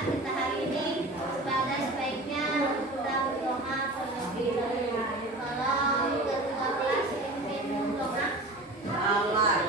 kita hari ini pada sebaiknya kita berdoa terlebih dahulu. Tolong ketua kelas pimpin doa. Allah.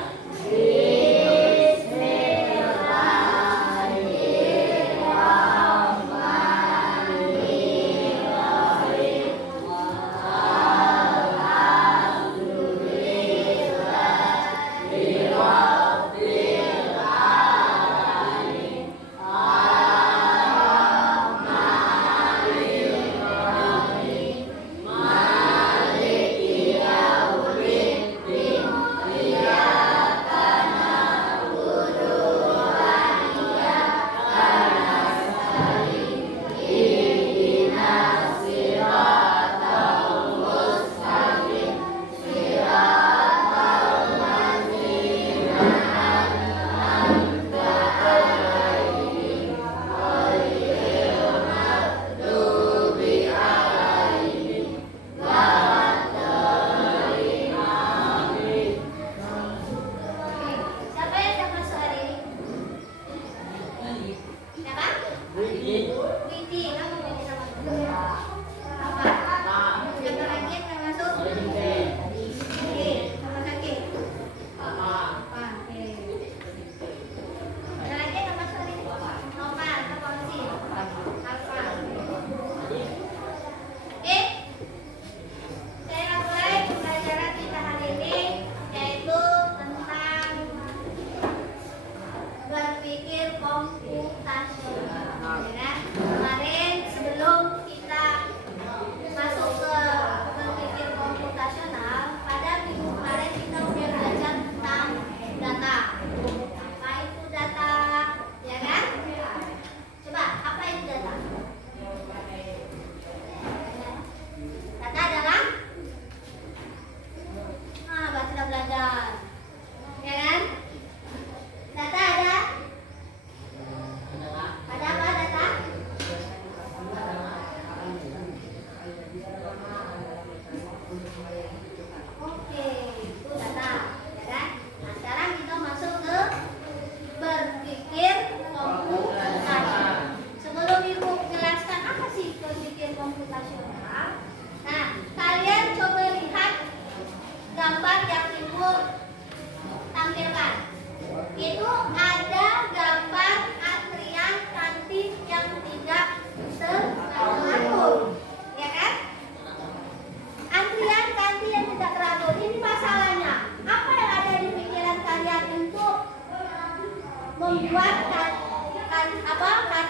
Membuat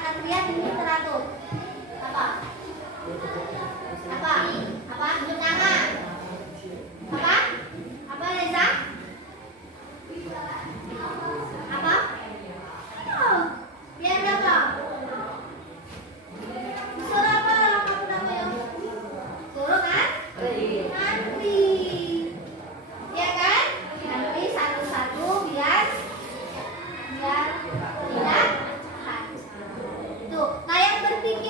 antrian ini teratur. Apa? Tunjuk tangan. Apa Reza? Apa? Oh, biar apa? Suruh apa kamu namanya? Suruh kan? Antri. Ya kan? Antri satu-satu biar tidak tuh. Nah, yang berpikir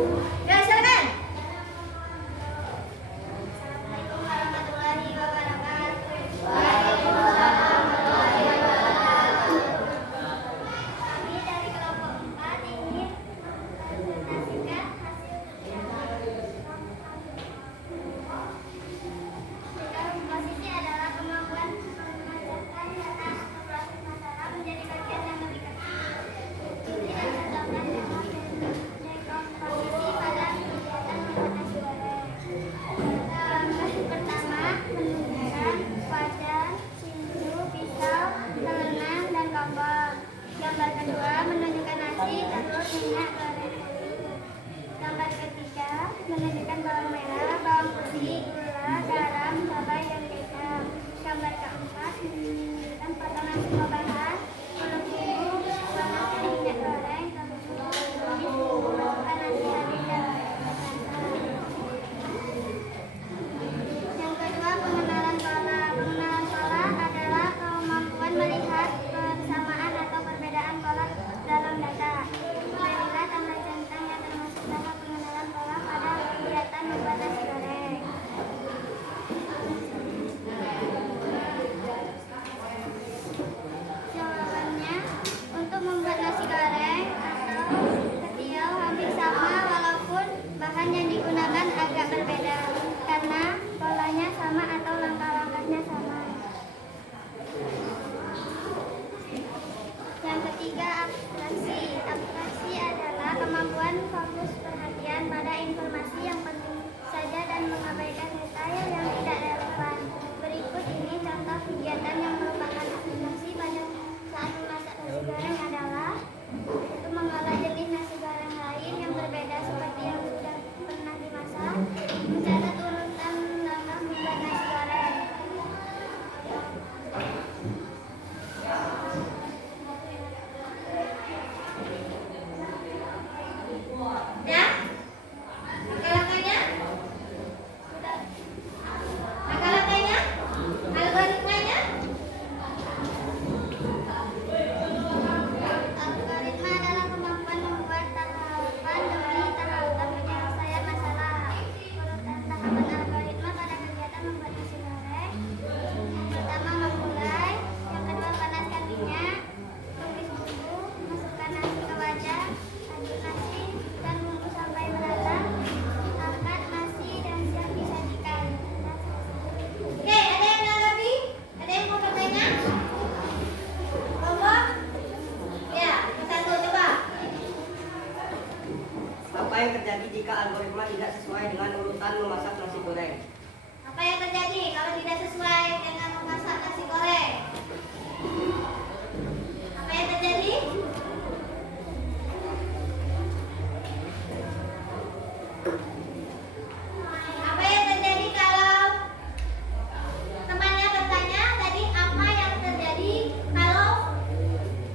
Ya, silakan. Assalamualaikum warahmatullahi wabarakatuh. Waalaikumsalam warahmatullahi wabarakatuh. Kami dari kelompok 4 ingin mempresentasikan hasil komposisi adalah kemampuan mengajarkan data atau proses masalah menjadi bagian yang lebih kecil. Ini dan contohkan dekomposisi pada kegiatan membuat nasi goreng. Pertama, menunjukkan wajan, sinju, pisau, telengan, dan kompor. Gambar kedua, menunjukkan nasi, telur, minyak goreng. Gambar ketiga, menunjukkan bawang merah, bawang putih, gula, garam, cabai, dan kecap. Gambar keempat, menunjukkan potongan semua bahan, telur bumbu, panaskan minyak goreng, masukkan nasi habis dan yang kedua, pengenalan pola. Pengenalan pola adalah kemampuan melihat persamaan atau perbedaan pola dalam data. Berilah tanda centang yang termasuk tahap pengenalan pola pada kegiatan membuat nasi goreng. Jawabannya, untuk membuat nasi goreng atau ketiau hampir sama walaupun bahan yang digunakan agak berbeda karena polanya sama atau langkah-langkahnya sama. Yang ketiga, abstraksi. Abstraksi adalah kemampuan fokus perhatian pada informasi yang penting saja dan mengabaikan detail yang tidak relevan. Berikut ini contoh kegiatan yang merupakan abstraksi pada saat memasak nasi goreng adalah yaitu mengolah jenis nasi goreng lain yang berbeda seperti yang sudah pernah dimasak, mencatat urutan langkah membuat nasi goreng. Ya? Langkah-langkahnya? Langkah-langkahnya? Algoritmanya? Algoritma adalah kemampuan membuat tahapan demi tahapan penyelesaian masalah. Urutan tahapan algoritma pada kegiatan membuat nasi goreng. Pertama, memulai. Yang kedua, panaskan minyak. Tumis bumbu. Masukkan nasi ke wajan. Aduk nasi dan bumbu sampai merata. Angkat nasi dan siap disajikan. Oke, ada yang menanggapi? Ada yang mau bertanya? Kelompok? Ya, satu coba. Apa yang terjadi jika algoritma tidak sesuai dengan urutan memasak nasi goreng? Apa yang terjadi kalau tidak sesuai dengan memasak nasi goreng? Apa yang terjadi? Apa yang terjadi kalau temannya bertanya tadi apa yang terjadi kalau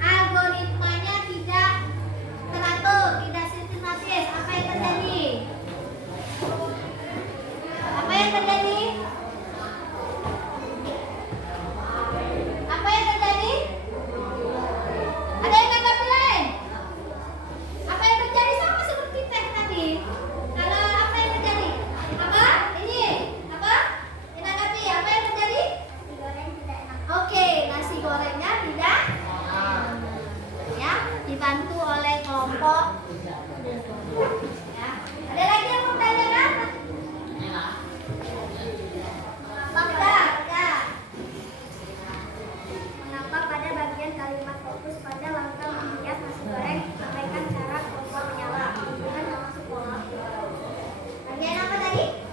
algoritmanya tidak teratur, tidak sistematis? Apa yang terjadi? Apa yang terjadi? Apa yang terjadi? Ada yang nggak lain? Apa yang terjadi sama seperti teh tadi? Kalau apa yang terjadi? Apa? Ini apa? Ditanggapi. Apa yang terjadi? Nasi goreng tidak enak. Oke, nasi gorengnya tidak. Ya, dibantu oleh kelompok. Ya. Ada lagi yang mau tanyakan? Mengapa pada bagian kalimat fokus pada langkah menghias nasi goreng sampaikan cara kompor menyala? Bukan termasuk pola. Bagian apa tadi?